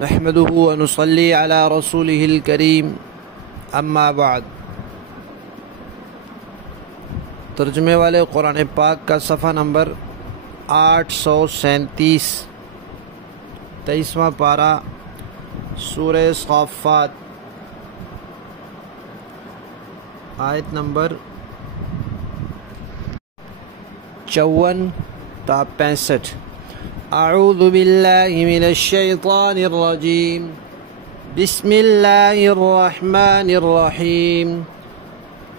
نحمده ونصلي على رسوله الكريم اما بعد۔ ترجمے والے قرآن پاک کا صفحہ نمبر 837، 23واں پارہ، سورہ صافات، آیت نمبر 54 تا 65۔ اعوذ باللہ من الشیطان الرجیم، بسم اللہ الرحمن الرحیم۔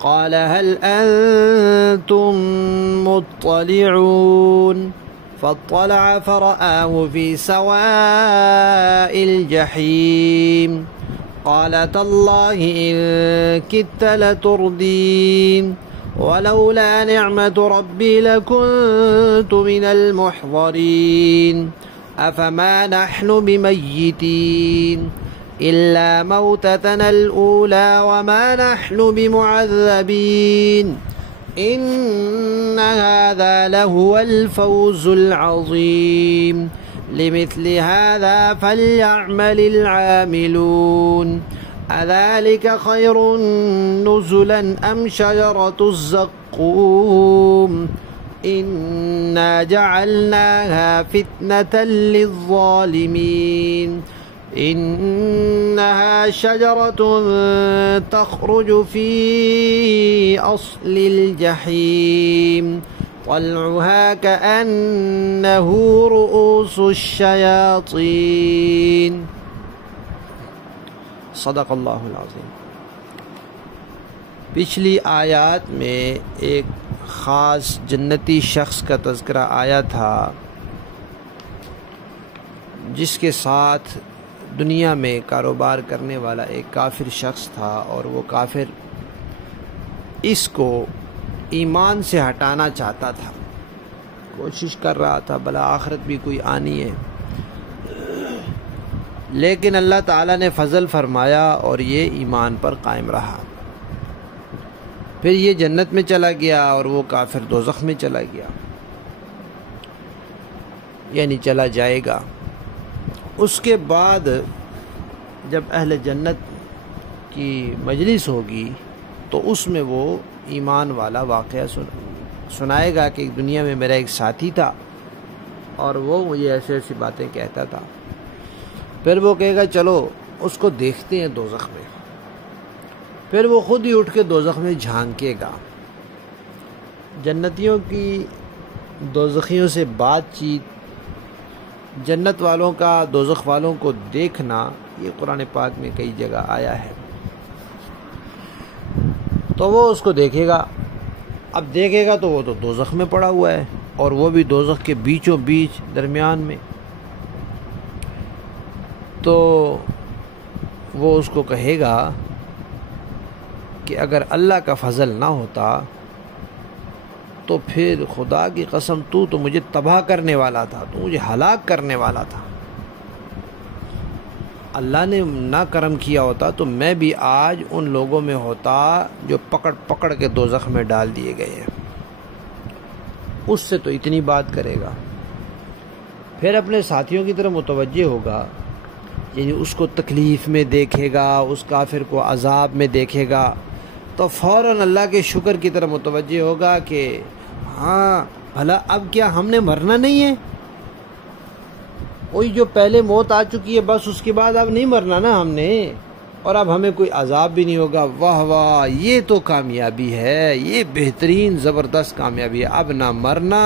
قال هل انتم مطلعون؟ فاطلع فرآه في سواء الجحیم قال تاللہ ان کدت لتردین ولولا نعمة ربي لكنت من المحضرين أفما نحن بميتين إلا موتتنا الأولى وما نحن بمعذبين إن هذا لهو الفوز العظيم لمثل هذا فليعمل العاملون أذلك خير نزلا أم شجرة الزقوم إنا جعلناها فتنة للظالمين إنها شجرة تخرج في أصل الجحيم طلعها كأنه رؤوس الشياطين صدق اللہ العظیم۔ پچھلی آیات میں ایک خاص جنتی شخص کا تذکرہ آیا تھا جس کے ساتھ دنیا میں کاروبار کرنے والا ایک کافر شخص تھا، اور وہ کافر اس کو ایمان سے ہٹانا چاہتا تھا، کوشش کر رہا تھا بھلا آخرت بھی کوئی آنی ہے، لیکن اللہ تعالیٰ نے فضل فرمایا اور یہ ایمان پر قائم رہا۔ پھر یہ جنت میں چلا گیا اور وہ کافر دوزخ میں چلا گیا، یعنی چلا جائے گا۔ اس کے بعد جب اہل جنت کی مجلس ہوگی تو اس میں وہ ایمان والا واقعہ سنائے گا کہ دنیا میں میرا ایک ساتھی تھا اور وہ مجھے ایسے ایسی باتیں کہتا تھا۔ پھر وہ کہے گا چلو اس کو دیکھتے ہیں دوزخ میں، پھر وہ خود ہی اٹھ کے دوزخ میں جھانکے گا۔ جنتیوں کی دوزخیوں سے بات چیت، جنت والوں کا دوزخ والوں کو دیکھنا، یہ قرآن پاک میں کئی جگہ آیا ہے۔ تو وہ اس کو دیکھے گا، اب دیکھے گا تو وہ تو دوزخ میں پڑا ہوا ہے، اور وہ بھی دوزخ کے بیچوں بیچ درمیان میں۔ تو وہ اس کو کہے گا کہ اگر اللہ کا فضل نہ ہوتا تو پھر خدا کی قسم تو مجھے تباہ کرنے والا تھا، تو مجھے ہلاک کرنے والا تھا۔ اللہ نے نہ کرم کیا ہوتا تو میں بھی آج ان لوگوں میں ہوتا جو پکڑ پکڑ کے دوزخ میں ڈال دیے گئے ہیں۔ اس سے تو اتنی بات کرے گا، پھر اپنے ساتھیوں کی طرف متوجہ ہوگا، یعنی اس کو تکلیف میں دیکھے گا، اس کافر کو عذاب میں دیکھے گا، تو فوراً اللہ کے شکر کی طرف متوجہ ہوگا کہ ہاں بھلا اب کیا ہم نے مرنا نہیں ہے؟ وہی جو پہلے موت آ چکی ہے، بس اس کے بعد اب نہیں مرنا نا ہم نے، اور اب ہمیں کوئی عذاب بھی نہیں ہوگا۔ واہ واہ، یہ تو کامیابی ہے، یہ بہترین زبردست کامیابی ہے، اب نہ مرنا،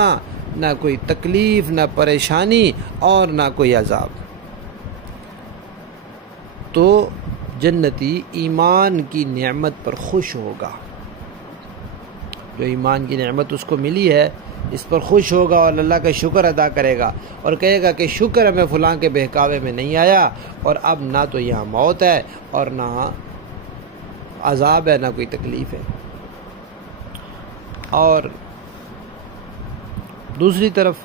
نہ کوئی تکلیف، نہ پریشانی، اور نہ کوئی عذاب۔ تو جنتی ایمان کی نعمت پر خوش ہوگا، جو ایمان کی نعمت اس کو ملی ہے اس پر خوش ہوگا اور اللہ کا شکر ادا کرے گا، اور کہے گا کہ شکر ہمیں فلاں کے بہکاوے میں نہیں آیا، اور اب نہ تو یہاں موت ہے اور نہ عذاب ہے، نہ کوئی تکلیف ہے۔ اور دوسری طرف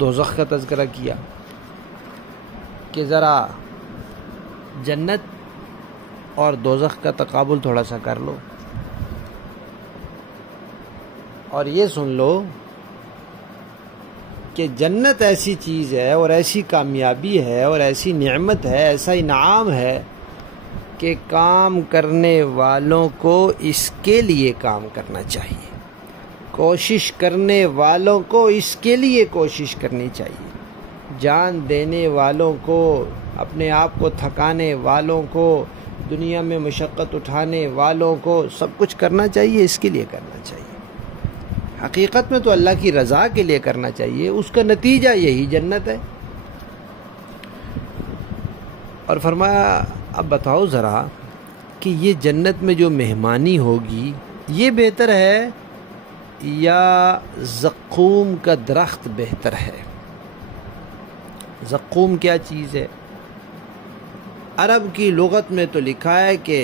دوزخ کا تذکرہ کیا کہ ذرا جنت اور دوزخ کا تقابل تھوڑا سا کر لو، اور یہ سن لو کہ جنت ایسی چیز ہے اور ایسی کامیابی ہے اور ایسی نعمت ہے، ایسا انعام ہے کہ کام کرنے والوں کو اس کے لیے کام کرنا چاہیے، کوشش کرنے والوں کو اس کے لیے کوشش کرنی چاہیے، جان دینے والوں کو، اپنے آپ کو تھکانے والوں کو، دنیا میں مشقت اٹھانے والوں کو سب کچھ کرنا چاہیے، اس کے لیے کرنا چاہیے۔ حقیقت میں تو اللہ کی رضا کے لیے کرنا چاہیے، اس کا نتیجہ یہی جنت ہے۔ اور فرمایا اب بتاؤ ذرا کہ یہ جنت میں جو مہمانی ہوگی یہ بہتر ہے یا زقوم کا درخت بہتر ہے؟ زقوم کیا چیز ہے؟ عرب کی لغت میں تو لکھا ہے کہ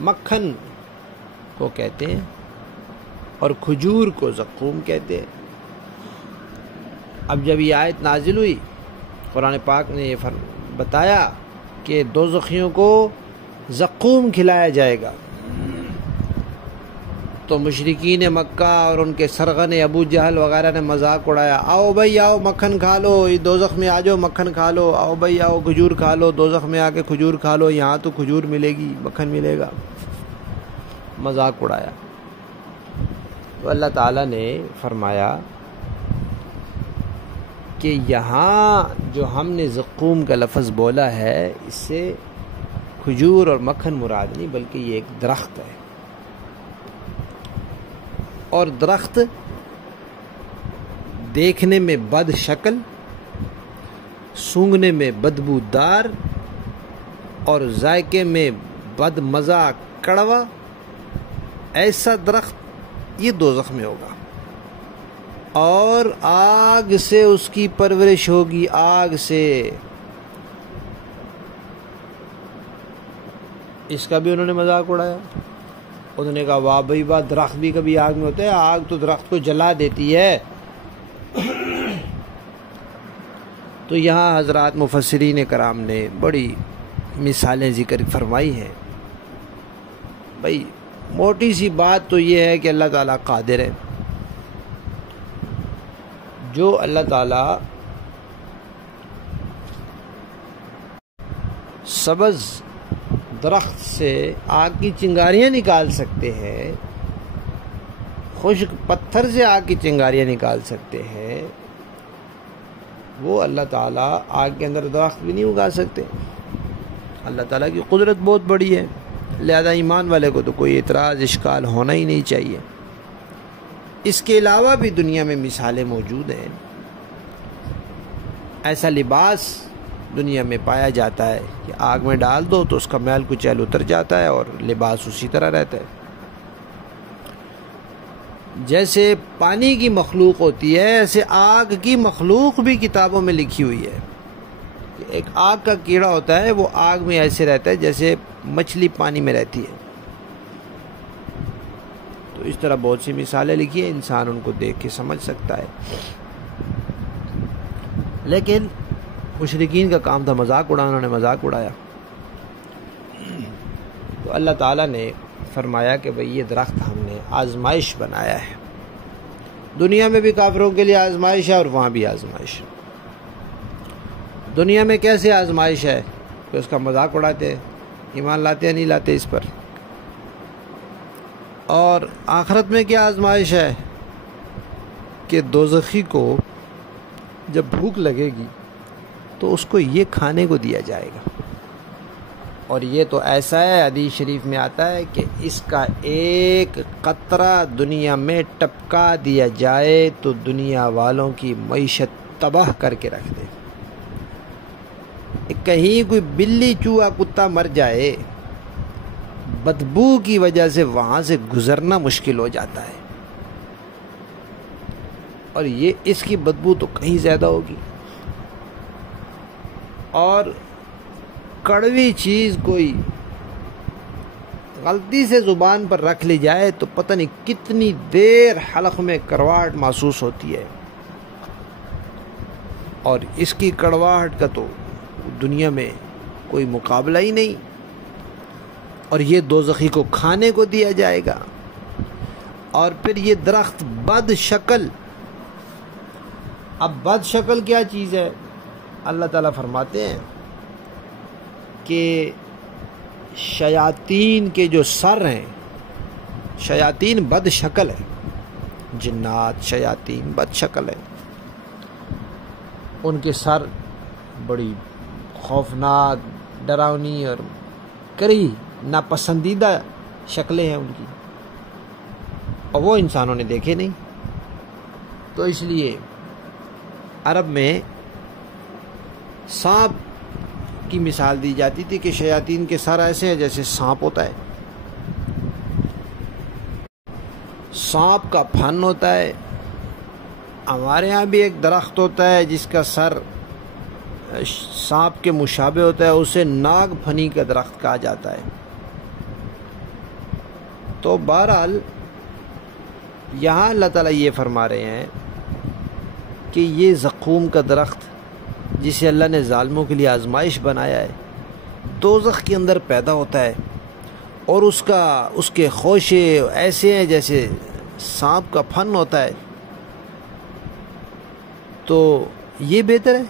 مکھن کو کہتے ہیں اور کھجور کو زقوم کہتے ہیں۔ اب جب یہ آیت نازل ہوئی، قرآن پاک نے یہ بتایا کہ دوزخیوں کو زقوم کھلایا جائے گا، تو مشرکین مکہ اور ان کے سرغن ابو جہل وغیرہ نے مذاق اڑایا، آؤ بھائی آؤ مکھن کھا لو، دوزخ میں آ جاؤ مکھن کھا لو، آؤ بھائی آؤ کھجور کھا لو، دوزخ میں آ کے کھجور کھا لو، یہاں تو کھجور ملے گی مکھن ملے گا، مذاق اڑایا۔ تو اللہ تعالیٰ نے فرمایا کہ یہاں جو ہم نے زقوم کا لفظ بولا ہے اس سے کھجور اور مکھن مراد نہیں، بلکہ یہ ایک درخت ہے، اور درخت دیکھنے میں بد شکل، سونگھنے میں بدبودار اور ذائقے میں بد مزہ کڑوا، ایسا درخت یہ دوزخ میں ہوگا، اور آگ سے اس کی پرورش ہوگی، آگ سے۔ اس کا بھی انہوں نے مذاق اڑایا، انہوں نے کہا واہ بھائی واہ، درخت بھی کبھی آگ میں ہوتا ہے؟ آگ تو درخت کو جلا دیتی ہے۔ تو یہاں حضرات مفسرین کرام نے بڑی مثالیں ذکر فرمائی ہیں۔ بھائی موٹی سی بات تو یہ ہے کہ اللہ تعالیٰ قادر ہے، جو اللہ تعالیٰ سبز درخت سے آگ کی چنگاریاں نکال سکتے ہیں، خشک پتھر سے آگ کی چنگاریاں نکال سکتے ہیں، وہ اللہ تعالیٰ آگ کے اندر درخت بھی نہیں اگا سکتے۔ اللہ تعالیٰ کی قدرت بہت بڑی ہے، لہذا ایمان والے کو تو کوئی اعتراض اشکال ہونا ہی نہیں چاہیے۔ اس کے علاوہ بھی دنیا میں مثالیں موجود ہیں۔ ایسا لباس دنیا میں پایا جاتا ہے کہ آگ میں ڈال دو تو اس کا میل کچیل اتر جاتا ہے اور لباس اسی طرح رہتا ہے۔ جیسے پانی کی مخلوق ہوتی ہے، ایسے آگ کی مخلوق بھی کتابوں میں لکھی ہوئی ہے۔ ایک آگ کا کیڑا ہوتا ہے، وہ آگ میں ایسے رہتا ہے جیسے مچھلی پانی میں رہتی ہے۔ تو اس طرح بہت سی مثالیں لکھی ہیں، انسان ان کو دیکھ کے سمجھ سکتا ہے۔ لیکن مشرکین کا کام تھا مذاق اڑانا، انہوں نے مذاق اڑایا۔ تو اللہ تعالیٰ نے فرمایا کہ بھئی یہ درخت ہم نے آزمائش بنایا ہے، دنیا میں بھی کافروں کے لیے آزمائش ہے اور وہاں بھی آزمائش ہے۔ دنیا میں کیسے آزمائش ہے کہ اس کا مذاق اڑاتے ہیں، ایمان لاتے ہیں نہیں لاتے اس پر، اور آخرت میں کیا آزمائش ہے کہ دوزخی کو جب بھوک لگے گی تو اس کو یہ کھانے کو دیا جائے گا، اور یہ تو ایسا ہے، حدیث شریف میں آتا ہے کہ اس کا ایک قطرہ دنیا میں ٹپکا دیا جائے تو دنیا والوں کی معیشت تباہ کر کے رکھ دے۔ کہیں کوئی بلی چوہا کتا مر جائے، بدبو کی وجہ سے وہاں سے گزرنا مشکل ہو جاتا ہے، اور یہ اس کی بدبو تو کہیں زیادہ ہوگی۔ اور کڑوی چیز کوئی غلطی سے زبان پر رکھ لی جائے تو پتہ نہیں کتنی دیر حلق میں کرواہٹ محسوس ہوتی ہے، اور اس کی کڑواہٹ کا تو دنیا میں کوئی مقابلہ ہی نہیں، اور یہ دوزخی کو کھانے کو دیا جائے گا۔ اور پھر یہ درخت بد شکل اب بد شکل کیا چیز ہے؟ اللہ تعالیٰ فرماتے ہیں کہ شیاطین کے جو سر ہیں، شیاطین بد شکل ہے، جنات شیاطین بد شکل ہے، ان کے سر بڑی خوفناک، ڈراؤنی اور کری ناپسندیدہ شکلیں ہیں ان کی، اور وہ انسانوں نے دیکھے نہیں۔ تو اس لیے عرب میں سانپ کی مثال دی جاتی تھی کہ شیاطین کے سر ایسے ہیں جیسے سانپ ہوتا ہے، سانپ کا پھن ہوتا ہے۔ ہمارے ہاں بھی ایک درخت ہوتا ہے جس کا سر سانپ کے مشابہ ہوتا ہے، اسے ناگ پھنی کا درخت کہا جاتا ہے۔ تو بہرحال یہاں اللہ تعالیٰ یہ فرما رہے ہیں کہ یہ زقوم کا درخت جسے اللہ نے ظالموں کے لیے آزمائش بنایا ہے، دوزخ کے اندر پیدا ہوتا ہے، اور اس کے خوشے ایسے ہیں جیسے سانپ کا پھن ہوتا ہے۔ تو یہ بہتر ہے،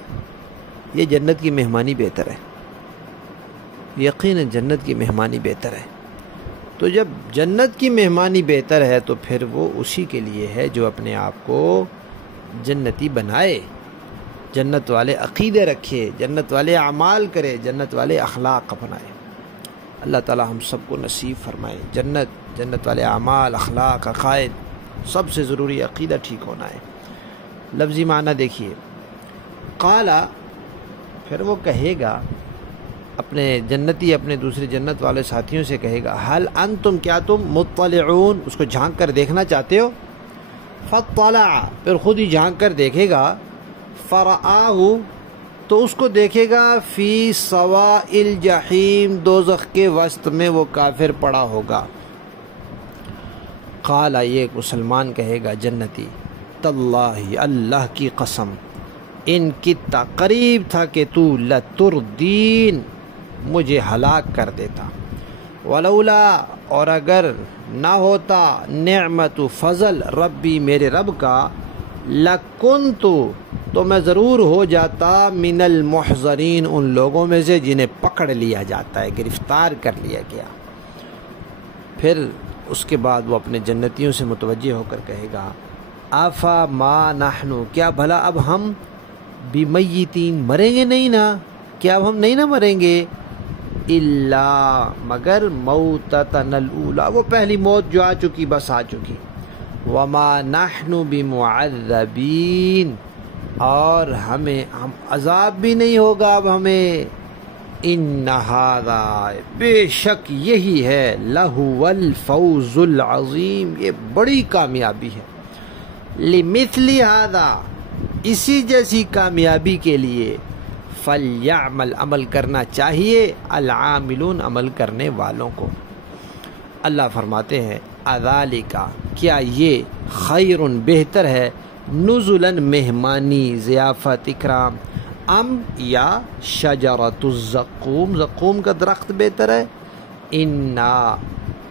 یہ جنت کی مہمانی بہتر ہے، یقیناً جنت کی مہمانی بہتر ہے۔ تو جب جنت کی مہمانی بہتر ہے تو پھر وہ اسی کے لیے ہے جو اپنے آپ کو جنتی بنائے، جنت والے عقیدے رکھے، جنت والے اعمال کرے، جنت والے اخلاق اپنائے۔ اللہ تعالی ہم سب کو نصیب فرمائے جنت والے اعمال، اخلاق، عقائد۔ سب سے ضروری عقیدہ ٹھیک ہونا ہے۔ لفظی معنی دیکھیے، قالا، پھر وہ کہے گا اپنے جنتی اپنے دوسرے جنت والے ساتھیوں سے کہے گا، حل انتم، کیا تم مطلعون، اس کو جھانک کر دیکھنا چاہتے ہو؟ فطلع، پھر خود ہی جھانک کر دیکھے گا، فرآہ، تو اس کو دیکھے گا، فی سواء الجحیم، دوزخ کے وسط میں وہ کافر پڑا ہوگا۔ قالا، یہ ایک مسلمان کہے گا جنتی، تاللہ، اللہ کی قسم، ان کتا، قریب تھا کہ تو لتردین، مجھے ہلاک کر دیتا، ولولا، اور اگر نہ ہوتا، نعمت فضل ربی، میرے رب کا، لکنت، تو میں ضرور ہو جاتا، من المحضرین، ان لوگوں میں سے جنہیں پکڑ لیا جاتا ہے، گرفتار کر لیا گیا۔ پھر اس کے بعد وہ اپنے جنتیوں سے متوجہ ہو کر کہے گا، آفا ما نحنو، کیا بھلا اب ہم بمیتین، مریں گے نہیں نا، کیا اب ہم نہیں نہ مریں گے، الا، مگر موتتنا الاولی، وہ پہلی موت جو آ چکی بس آ چکی، وما نحن بمعذبین، اور ہم عذاب بھی نہیں ہوگا اب ہمیں، ان ھذا، بے شک یہی ہے، لہو الفوز العظیم، یہ بڑی کامیابی ہے، لمثل ھذا، اسی جیسی کامیابی کے لیے، فلیعمل، عمل کرنا چاہیے، العاملون، عمل کرنے والوں کو۔ اللہ فرماتے ہیں، اذالک، کیا یہ، خیر، بہتر ہے، نزلا، مہمانی، ضیافت، اکرام، ام، یا شجرۃ الزقوم، زقوم کا درخت بہتر ہے، انا،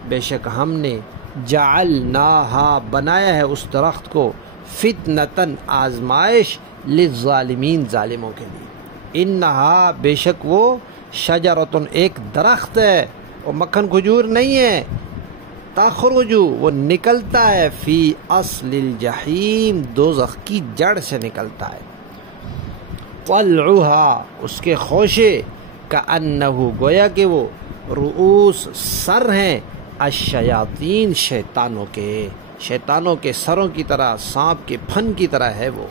بے شک ہم نے، جعلناہا، بنایا ہے اس درخت کو، فتنتاً، آزمائش، للظالمین، ظالموں کے لیے، انہا، بے شک وہ، شجرۃ، ایک درخت ہے، وہ مکھن کھجور نہیں ہے، تخرج، وہ نکلتا ہے، فی اصل الجحیم، دوزخ کی جڑ سے نکلتا ہے، طلعھا، اس کے خوشے، کأنہ، گویا کہ وہ، رؤوس، سر ہیں، الشیاطین، شیطانوں کے سروں کی طرح، سانپ کے پھن کی طرح ہے وہ۔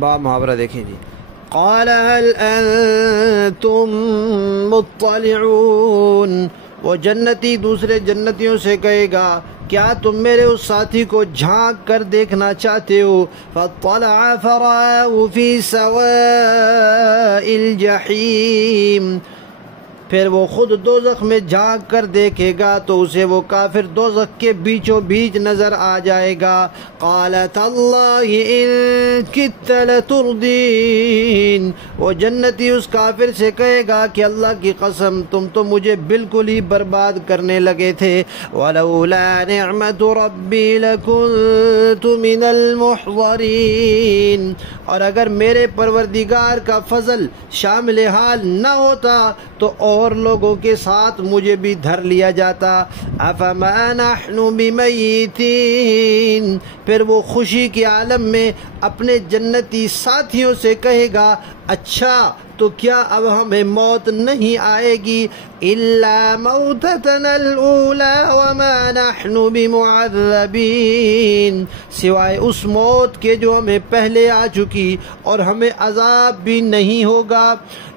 با محاورہ دیکھیں جی، قال هل انتم مطلعون، وہ جنتی دوسرے جنتیوں سے کہے گا، کیا تم میرے اس ساتھی کو جھانک کر دیکھنا چاہتے ہو؟ فاطلع فرآہ فی سواء الجحیم، پھر وہ خود دوزخ میں جھانک کر دیکھے گا تو اسے وہ کافر دوزخ کے بیچوں بیچ نظر آ جائے گا. قال تاللہ ان کدت لتردین، وہ جنتی اس کافر سے کہے گا کہ اللہ کی قسم تم تو مجھے بالکل ہی برباد کرنے لگے تھے. ولولا نعمت ربی لکنت من المحضرین، اور اگر میرے پروردگار کا فضل شامل حال نہ ہوتا تو اور لوگوں کے ساتھ مجھے بھی دھر لیا جاتا. افما نحن بمیتین، پھر وہ خوشی کے عالم میں اپنے جنتی ساتھیوں سے کہے گا اچھا تو کیا اب ہمیں موت نہیں آئے گی؟ الا موتتنا الاولی وما نحن بمعذبین، سوائے اس موت کے جو ہمیں پہلے آ چکی اور ہمیں عذاب بھی نہیں ہوگا.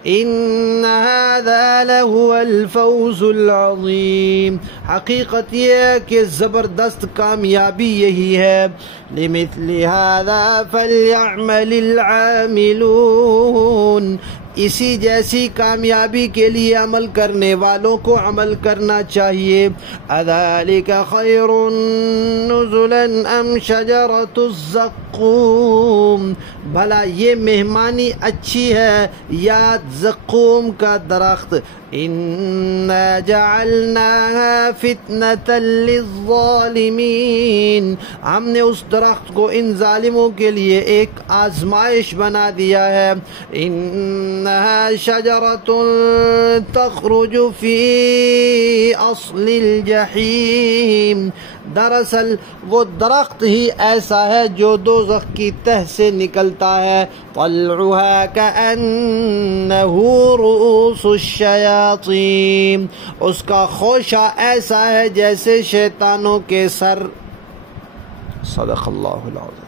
ان هذا لهو الفوز العظیم، حقیقت یہ ہے کہ زبردست کامیابی یہی ہے. لمثل هذا فليعمل العاملون، اسی جیسی کامیابی کے لیے عمل کرنے والوں کو عمل کرنا چاہیے. اذالک خیر نزلا ام شجرۃ الزقوم، بھلا یہ مہمانی اچھی ہے یا زقوم کا درخت. انا جعلناها فتنة للظالمین، ہم نے اس درخت کو ان ظالموں کے لیے ایک آزمائش بنا دیا ہے. انها شجرة تخرج في اصل الجحیم، دراصل وہ درخت ہی ایسا ہے جو دوزخ کی تہ سے نکلتا ہے. طلعها كأنه رؤوس الشیاطین، اس کا خوشہ ایسا ہے جیسے شیطانوں کے سر. صدق اللہ العظیم.